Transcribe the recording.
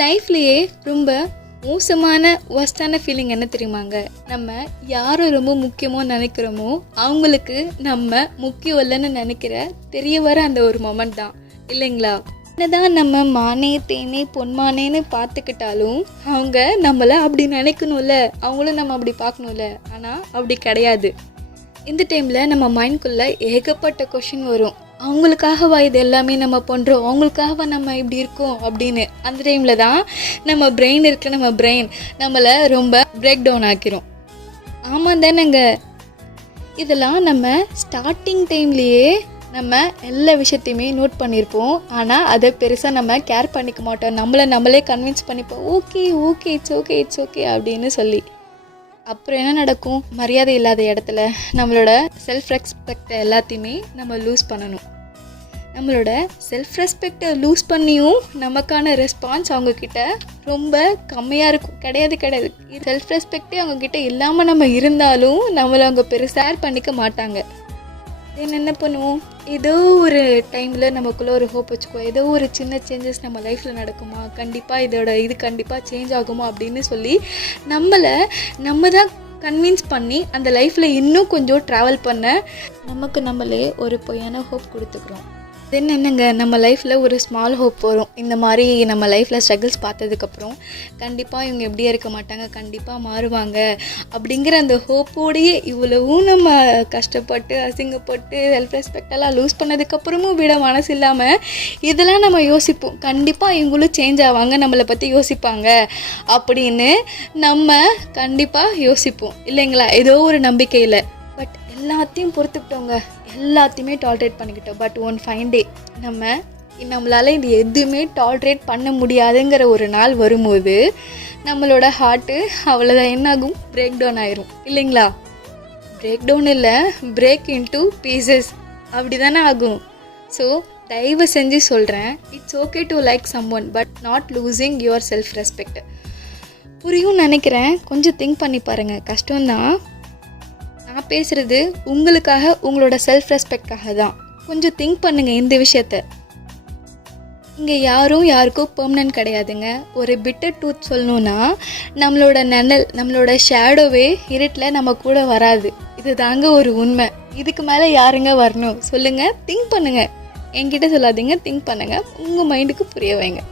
லைஃப்லேயே ரொம்ப மோசமான ஒஸ்டான ஃபீலிங் என்ன தெரியுமாங்க? நம்ம யாரை ரொம்ப முக்கியமாக நினைக்கிறோமோ அவங்களுக்கு நம்ம முக்கியம் இல்லைன்னு நினைக்கிற தெரிய வர அந்த ஒரு மொமெண்ட் தான் இல்லைங்களா? என்னதான் நம்ம மானே தேனே பொன்மானேன்னு பார்த்துக்கிட்டாலும் அவங்க நம்மளை அப்படி நினைக்கணும்ல, அவங்களும் நம்ம அப்படி பார்க்கணும்ல. ஆனால் அப்படி கிடையாது. இந்த டைமில் நம்ம மைண்ட்குள்ளே ஏகப்பட்ட கொஷின் வரும். அவங்களுக்காகவா இது எல்லாமே நம்ம பண்ணுறோம், அவங்களுக்காகவா நம்ம இப்படி இருக்கோம் அப்படின்னு. அந்த டைமில் தான் நம்ம பிரெயின் இருக்கு, நம்ம பிரெயின் நம்மளை ரொம்ப பிரேக் டவுன் ஆக்கிரும். ஆமாம் தானேங்க? இதெல்லாம் நம்ம ஸ்டார்டிங் டைம்லேயே நம்ம எல்லா விஷயத்தையுமே நோட் பண்ணியிருப்போம். ஆனால் அதை பெருசாக நம்ம கேர் பண்ணிக்க மாட்டோம். நம்மளே கன்வின்ஸ் பண்ணிப்போம், okay okay it's okay it's okay அப்படின்னு சொல்லி. அப்புறம் என்ன நடக்கும்? மரியாதை இல்லாத இடத்துல நம்மளோட செல்ஃப் ரெஸ்பெக்டை எல்லாத்தையுமே நம்ம லூஸ் பண்ணணும். நம்மளோட செல்ஃப் ரெஸ்பெக்டை லூஸ் பண்ணியும் நமக்கான ரெஸ்பான்ஸ் அவங்கக்கிட்ட ரொம்ப கம்மியாக இருக்கும். கிடையாது. செல்ஃப் ரெஸ்பெக்டே அவங்கக்கிட்ட இல்லாமல் நம்ம இருந்தாலும் நம்மளை அவங்க பெருசாக பண்ணிக்க மாட்டாங்க. தென் என்ன பண்ணுவோம்? ஏதோ ஒரு டைமில் நமக்குள்ளே ஒரு ஹோப் வச்சுக்குவோம். ஏதோ ஒரு சின்ன சேஞ்சஸ் நம்ம லைஃப்பில் நடக்குமா, கண்டிப்பாக இது கண்டிப்பாக சேஞ்ச் ஆகுமா அப்படின்னு சொல்லி நம்ம தான் கன்வின்ஸ் பண்ணி அந்த லைஃப்பில் இன்னும் கொஞ்சம் ட்ராவல் பண்ண நமக்கு நம்மளே ஒரு பொய்யான ஹோப் கொடுத்துக்கிறோம். தென் என்னங்க, நம்ம லைஃப்பில் ஒரு ஸ்மால் ஹோப் வரும். இந்த மாதிரி நம்ம லைஃப்பில் ஸ்ட்ரகிள்ஸ் பார்த்ததுக்கப்புறம் கண்டிப்பாக இவங்க எப்படியே இருக்க மாட்டாங்க, கண்டிப்பாக மாறுவாங்க அப்படிங்கிற அந்த ஹோப்போடையே இவ்வளவும் நம்ம கஷ்டப்பட்டு அசிங்கப்பட்டு செல்ஃப் ரெஸ்பெக்டெல்லாம் லூஸ் பண்ணதுக்கப்புறமும் விட மனசு இல்லாமல் இதெல்லாம் நம்ம யோசிப்போம். கண்டிப்பாக இவங்களும் சேஞ்ச் ஆவாங்க, நம்மளை பற்றி யோசிப்பாங்க அப்படின்னு நம்ம கண்டிப்பாக யோசிப்போம் இல்லைங்களா? ஏதோ ஒரு நம்பிக்கையில். பட் எல்லாத்தையும் பொறுத்துக்கிட்டோங்க, எல்லாத்தையுமே டாலரேட் பண்ணிக்கிட்டோம். பட் ஒன் ஃபைன் டே நம்மளால் இது எதுவுமே டாலரேட் பண்ண முடியாதுங்கிற ஒரு நாள் வரும்போது நம்மளோட ஹார்ட்டு அவ்வளோதான் என்னாகும்? பிரேக் டவுன் ஆயிரும் இல்லைங்களா? பிரேக் டவுன் இல்லை, பிரேக் இன்டு பீசஸ் அப்படி தானே ஆகும். ஸோ தயவு செஞ்சு சொல்கிறேன், it's okay to like someone but not losing your self respect. புரியும் நினைக்கிறேன். கொஞ்சம் திங்க் பண்ணி பாருங்கள். கஷ்டம்தான். நான் பேசுகிறது உங்களுக்காக, உங்களோட செல்ஃப் ரெஸ்பெக்டாக தான். கொஞ்சம் திங்க் பண்ணுங்கள் இந்த விஷயத்த. இங்கே யாருக்கும் பெர்மனன்ட் கிடையாதுங்க. ஒரு பிட்டர் ட்ரூத் சொல்லணுன்னா, நம்மளோட நிழல், நம்மளோட ஷேடோவே இருட்டில் நம்ம கூட வராது. இது தாங்க ஒரு உண்மை. இதுக்கு மேலே யாருங்க வரணும் சொல்லுங்கள்? திங்க் பண்ணுங்கள். என்கிட்ட சொல்லாதீங்க, திங்க் பண்ணுங்கள். உங்கள் மைண்டுக்கு புரிய வைங்க.